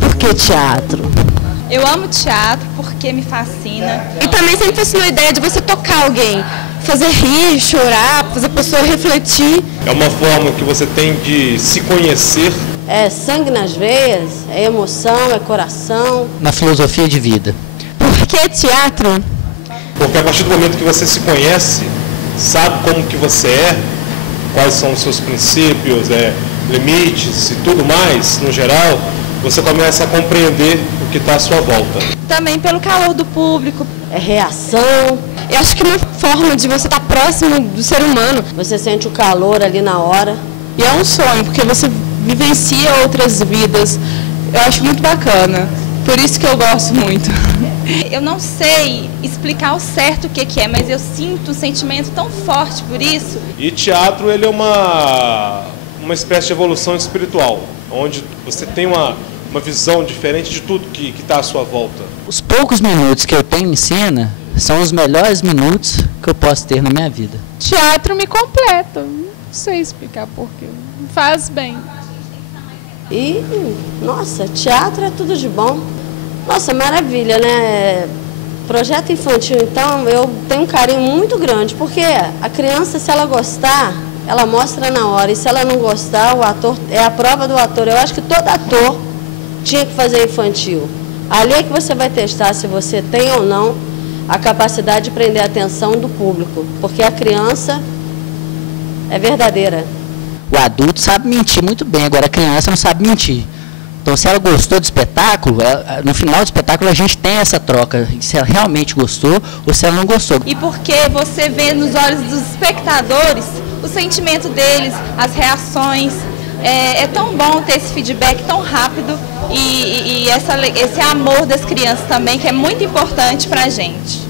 Por que teatro? Eu amo teatro porque me fascina. E também sempre fascinou a ideia de você tocar alguém, fazer rir, chorar, fazer a pessoa refletir. É uma forma que você tem de se conhecer. É sangue nas veias, é emoção, é coração. Na filosofia de vida. Por que teatro? Porque a partir do momento que você se conhece, sabe como que você é, quais são os seus princípios, limites e tudo mais, no geral, você começa a compreender o que está à sua volta. Também pelo calor do público. É reação. Eu acho que é uma forma de você estar próximo do ser humano. Você sente o calor ali na hora. E é um sonho, porque você vivencia outras vidas. Eu acho muito bacana. Por isso que eu gosto muito. Eu não sei explicar ao certo o que é, mas eu sinto um sentimento tão forte por isso. E teatro, ele é uma espécie de evolução espiritual, onde você tem uma visão diferente de tudo que está à sua volta. Os poucos minutos que eu tenho em cena são os melhores minutos que eu posso ter na minha vida. Teatro me completa, não sei explicar porquê, me faz bem. E, nossa, teatro é tudo de bom. Nossa, maravilha, né? Projeto infantil, então, eu tenho um carinho muito grande, porque a criança, se ela gostar, ela mostra na hora, e se ela não gostar, o ator, é a prova do ator. Eu acho que todo ator tinha que fazer infantil. Ali é que você vai testar se você tem ou não a capacidade de prender a atenção do público, porque a criança é verdadeira. O adulto sabe mentir muito bem, agora a criança não sabe mentir. Então, se ela gostou do espetáculo, no final do espetáculo a gente tem essa troca, se ela realmente gostou ou se ela não gostou. E porque você vê nos olhos dos espectadores o sentimento deles, as reações. É tão bom ter esse feedback tão rápido e esse amor das crianças também, que é muito importante para a gente.